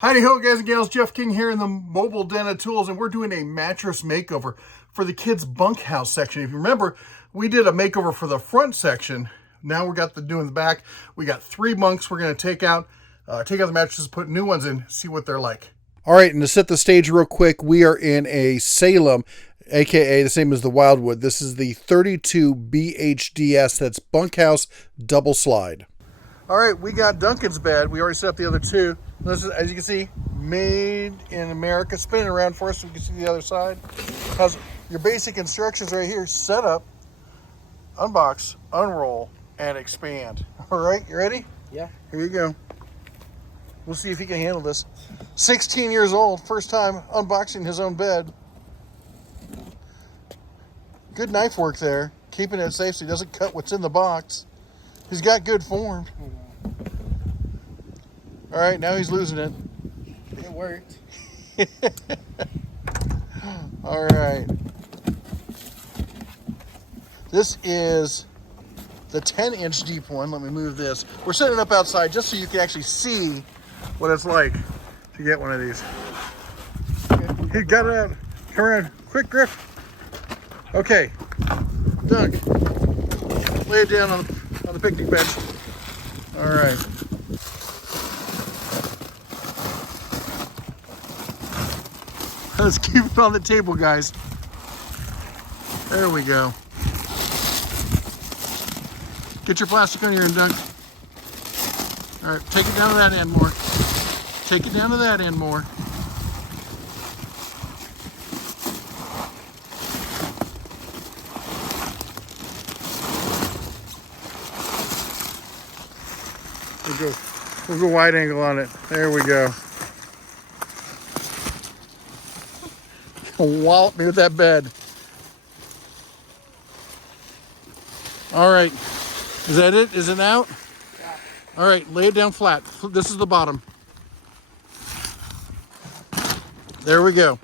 Howdy ho, guys and gals. Jeff King here in the Mobile Den of Tools, and we're doing a mattress makeover for the kids' bunkhouse section. If you remember, we did a makeover for the front section. Now we got doing the back. We got 3 bunks we're going to take out the mattresses, put new ones in, see what they're like. All right, and to set the stage real quick, we are in a Salem, aka the same as the Wildwood. This is the 32 BHDS. That's bunkhouse double slide. All right, we got Duncan's bed. We already set up the other 2. This is, as you can see, made in America. Spin it around for us so we can see the other side. Has your basic instructions right here. Set up, unbox, unroll, and expand. All right, you ready? Yeah. Here you go. We'll see if he can handle this. 16 years old, first time unboxing his own bed. Good knife work there, keeping it safe so he doesn't cut what's in the box. He's got good form. All right, now he's losing it. It worked. All right. This is the 10-inch deep one. Let me move this. We're setting it up outside just so you can actually see what it's like to get one of these. He got it out. Come around. Quick, Griff. Okay. Doug, lay it down on the picnic bench. All right. Let's keep it on the table, guys. There we go. Get your plastic on here and dunk. All right, take it down to that end more. Take it down to that end more. We'll go wide angle on it. There we go. Wallop me with that bed. All right. Is that it? Is it out? Yeah. All right. Lay it down flat. This is the bottom. There we go.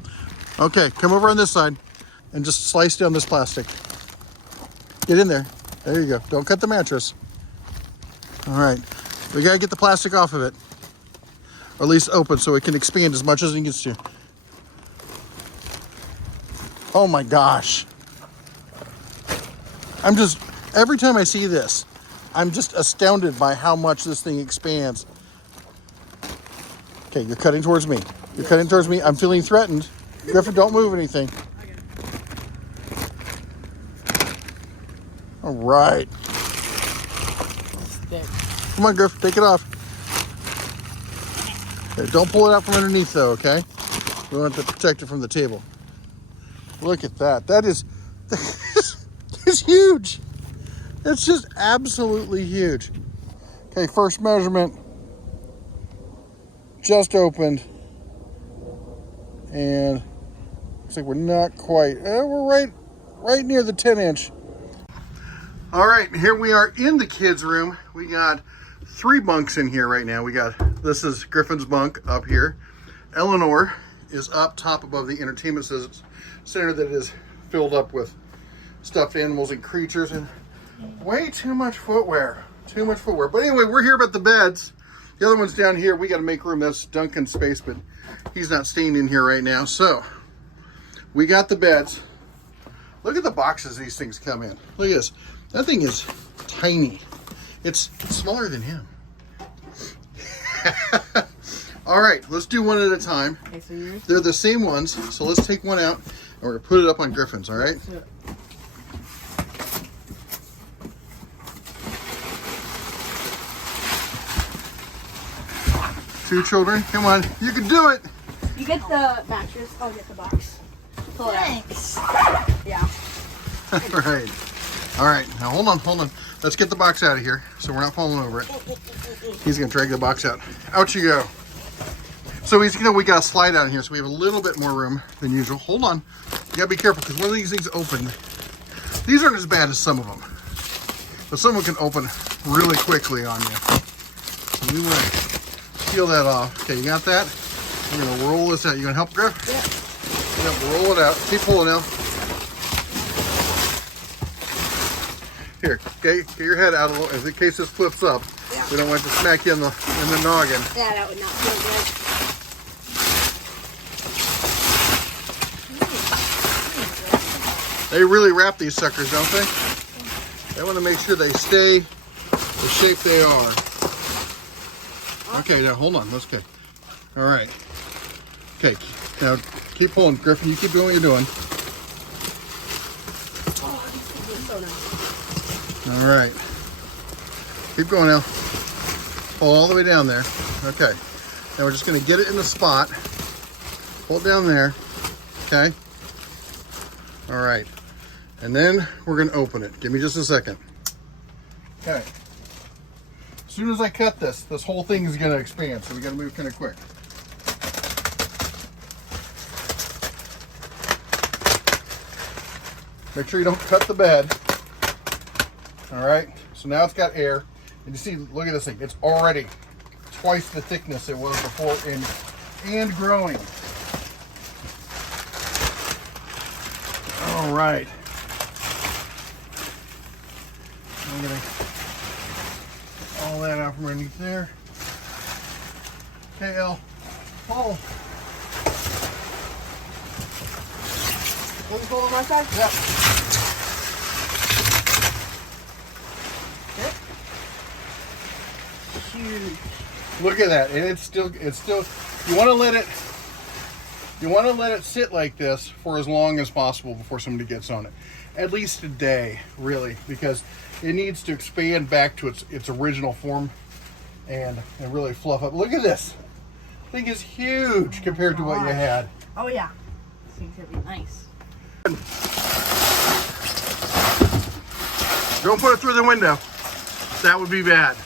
Okay. Come over on this side and just slice down this plastic. Get in there. There you go. Don't cut the mattress. All right. We got to get the plastic off of it. Or at least open so it can expand as much as it gets to. Oh my gosh. Every time I see this, I'm just astounded by how much this thing expands. Okay, you're cutting towards me. You're cutting towards me. I'm feeling threatened. Griffin, don't move anything. All right. Come on, Griff, take it off. Okay, don't pull it out from underneath though, okay? We want to protect it from the table. Look at that. That is huge. It's just absolutely huge. Okay, first measurement. Just opened. And looks like we're not quite. We're right near the 10-inch. All right, here we are in the kids' room. We got 3 bunks in here right now. This is Griffin's bunk up here. Eleanor is up top above the entertainment center that is filled up with stuffed animals and creatures and way too much footwear. Too much footwear. But anyway, we're here about the beds. The other one's down here. We got to make room. That's Duncan's space, but he's not staying in here right now. So we got the beds. Look at the boxes these things come in. Look at this. That thing is tiny. It's smaller than him. All right, let's do one at a time. Okay, so yours? They're the same ones, so let's take one out and we're gonna put it up on Griffin's, all right? Yeah. Two children, come on, you can do it. You get the mattress, I'll get the box. Pull it out. Thanks. Yeah. All right, now hold on. Let's get the box out of here so we're not falling over it. He's gonna drag the box out. Out you go. So we got a slide out in here, so we have a little bit more room than usual. Hold on, you gotta be careful because one of these things open. These aren't as bad as some of them, but some of them can open really quickly on you. So we want to peel that off. Okay, you got that? We're gonna roll this out. You gonna help, Griff? Yeah. Yep, roll it out. Keep pulling now. Here, okay, get your head out a little, in case this flips up. Yeah. We don't want it to smack you in the noggin. Yeah, that would not feel good. They really wrap these suckers, don't they? They want to make sure they stay the shape they are. Okay, now hold on. Let's go. All right. Okay, now keep pulling, Griffin. You keep doing what you're doing. Oh, this is so nice. All right. Keep going now. Pull all the way down there. Okay. Now we're just going to get it in the spot. Pull it down there. Okay. All right. And then we're going to open it. Give me just a second. Okay. As soon as I cut this whole thing is going to expand. So we got to move kind of quick. Make sure you don't cut the bed. All right. So now it's got air. And you see, look at this thing. It's already twice the thickness it was before and growing. All right. I'm gonna get all that out from underneath there. Okay, El. Pull. Want to pull on my side? Yep. Huge. Look at that. And it's still you want to let it sit like this for as long as possible before somebody gets on it. At least a day, really, because it needs to expand back to its original form and really fluff up. Look at this. Thing is huge compared to what you had. Oh yeah. This thing's gonna be nice. Don't put it through the window. That would be bad.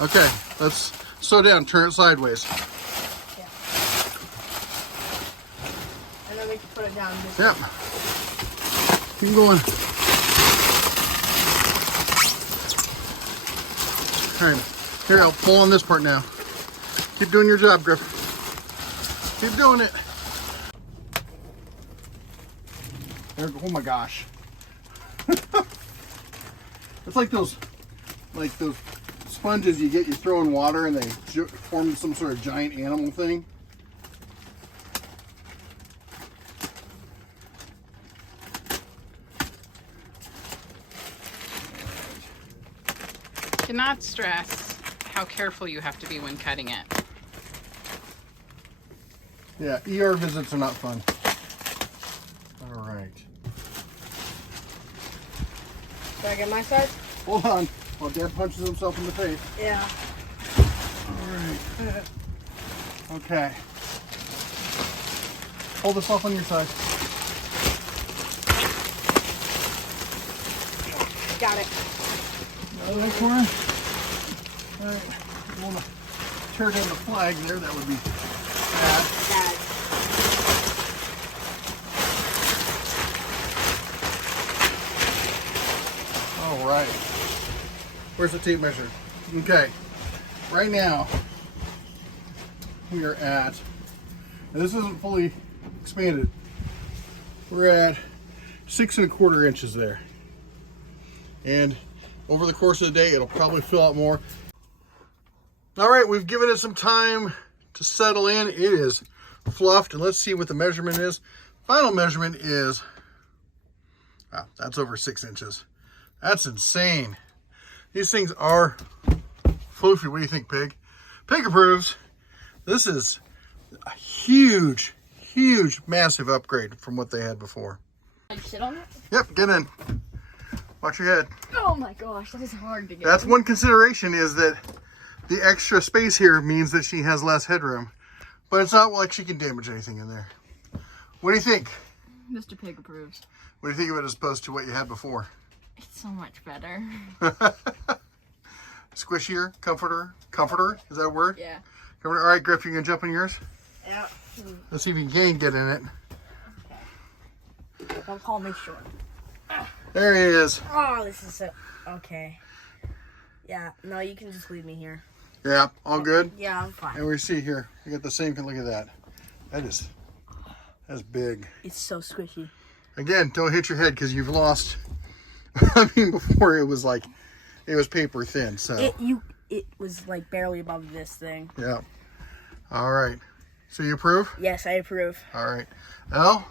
Okay, let's slow down, turn it sideways. Yeah. And then we can put it down. Yep. Keep going. All right, here, I'll pull on this part now. Keep doing your job, Griff. Keep doing it. There, oh my gosh. It's like those sponges you get, you throw in water and they form some sort of giant animal thing. Cannot stress how careful you have to be when cutting it. Yeah, ER visits are not fun. All right. Should I get my side? Hold on while Dad punches himself in the face. Yeah. All right. Okay. Hold this off on your side. Got it. Out of that corner. All right. You want to tear down the flag there? That would be bad. Got it. All right. Where's the tape measure? Okay. Right now, we are at, and this isn't fully expanded, we're at 6 1/4 inches there. And over the course of the day, it'll probably fill out more. All right, we've given it some time to settle in. It is fluffed, and let's see what the measurement is. Final measurement is, wow, that's over 6 inches. That's insane. These things are floofy. What do you think, Pig? Pig approves. This is a huge, massive upgrade from what they had before. Can I sit on it? Yep, get in. Watch your head. Oh my gosh, that is hard to get. That's one consideration, is that the extra space here means that she has less headroom. But it's not like she can damage anything in there. What do you think? Mr. Pig approves. What do you think of it as opposed to what you had before? It's so much better. Squishier, comforter, is that a word? Yeah. All right, Griff, you gonna jump in yours? Yeah. Let's see if you can get in it. Okay. Don't call me short. There he is. Oh, this is so... Okay. Yeah, no, you can just leave me here. Yeah, all good? Yeah, I'm fine. And we see here, we got the same, look at that. That's big. It's so squishy. Again, don't hit your head because you've lost. I mean, before it was like, it was paper thin. So it was like barely above this thing. yeah. All right. So you approve? Yes, I approve. All right. Elle?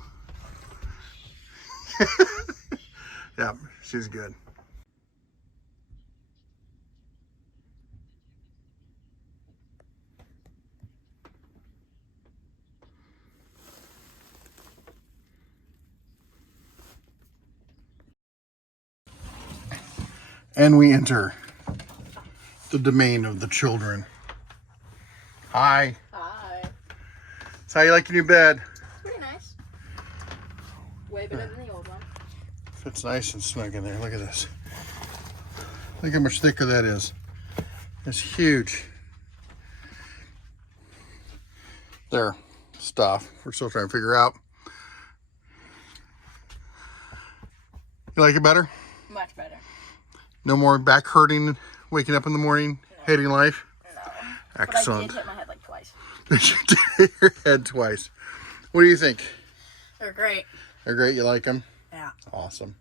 Yeah, she's good. And we enter the domain of the children. Hi. Hi. So how you like your new bed? Pretty nice. Way better than the old one. Fits nice and snug in there. Look at this. Look how much thicker that is. It's huge. There. Stuff. We're still trying to figure out. You like it better? Much better. No more back hurting, waking up in the morning, hating life? No. Excellent. But I did hit my head like twice. You did hit your head twice. What do you think? They're great. They're great. You like them? Yeah. Awesome.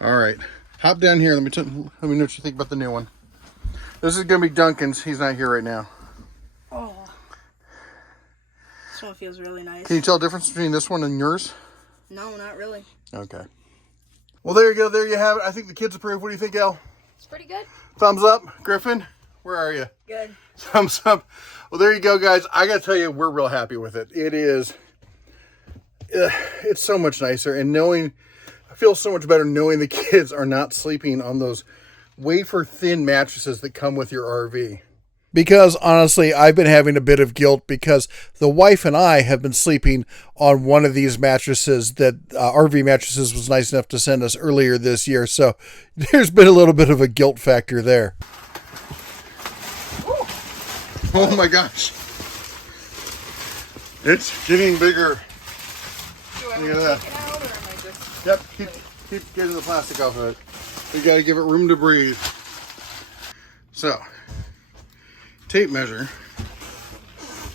All right. Hop down here. Let me know what you think about the new one. This is going to be Duncan's. He's not here right now. Oh. This one feels really nice. Can you tell the difference between this one and yours? No, not really. Okay. Well, there you go. There you have it. I think the kids approve. What do you think, Elle? It's pretty good. Thumbs up. Griffin, where are you? Good. Thumbs up. Well, there you go, guys. I got to tell you, we're real happy with it. It is, it's so much nicer. And I feel so much better knowing the kids are not sleeping on those wafer thin mattresses that come with your RV. Because honestly, I've been having a bit of guilt because the wife and I have been sleeping on one of these mattresses that RV Mattresses was nice enough to send us earlier this year. So there's been a little bit of a guilt factor there. Ooh. Oh my gosh. It's getting bigger. Do I Look at want to that. take it out or am I just... Yep, keep getting the plastic off of it. We got to give it room to breathe. So, tape measure,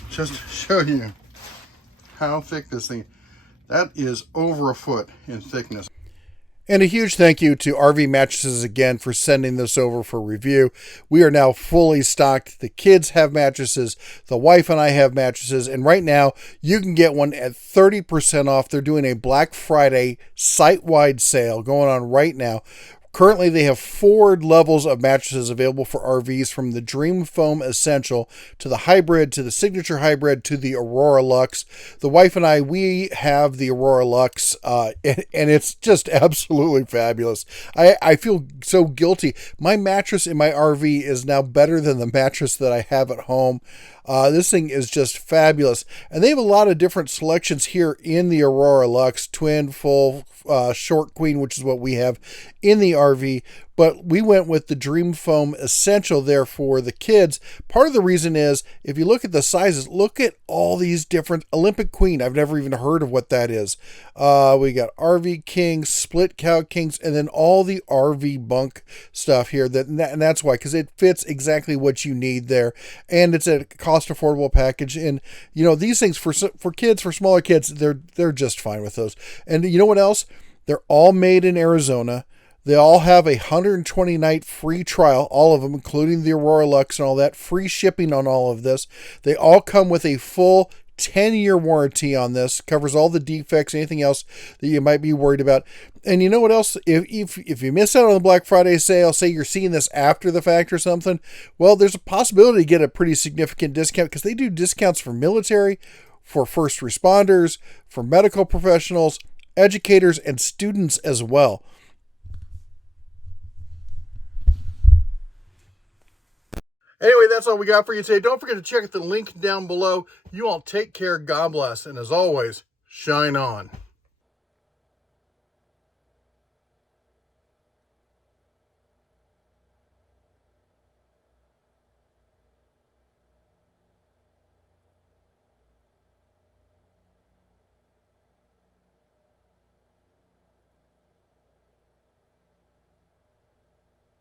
just to show you how thick this thing, that is over a foot in thickness. And a huge thank you to RV Mattresses again for sending this over for review. We are now fully stocked. The kids have mattresses. The wife and I have mattresses. And right now, you can get one at 30% off. They're doing a Black Friday site-wide sale going on right now. Currently, they have 4 levels of mattresses available for RVs, from the Dream Foam Essential to the Hybrid to the Signature Hybrid to the Aurora Luxe. The wife and I, we have the Aurora Luxe, and it's just absolutely fabulous. I feel so guilty. My mattress in my RV is now better than the mattress that I have at home. This thing is just fabulous. And they have a lot of different selections here in the Aurora Luxe, twin, full, short queen, which is what we have in the RV. But we went with the Dream Foam Essential there for the kids. Part of the reason is, if you look at the sizes, look at all these different Olympic Queen. I've never even heard of what that is. We got RV Kings, Split Cow Kings, and then all the RV bunk stuff here. And that's why, because it fits exactly what you need there. And it's a cost affordable package. And, you know, these things for kids, for smaller kids, they're just fine with those. And you know what else? They're all made in Arizona. They all have a 120-night free trial, all of them, including the Aurora Luxe and all that. Free shipping on all of this. They all come with a full 10-year warranty on this. Covers all the defects, anything else that you might be worried about. And you know what else? If you miss out on the Black Friday sale, say you're seeing this after the fact or something, well, there's a possibility to get a pretty significant discount, because they do discounts for military, for first responders, for medical professionals, educators, and students as well. Anyway, that's all we got for you today. Don't forget to check out the link down below. You all take care. God bless. And as always, shine on.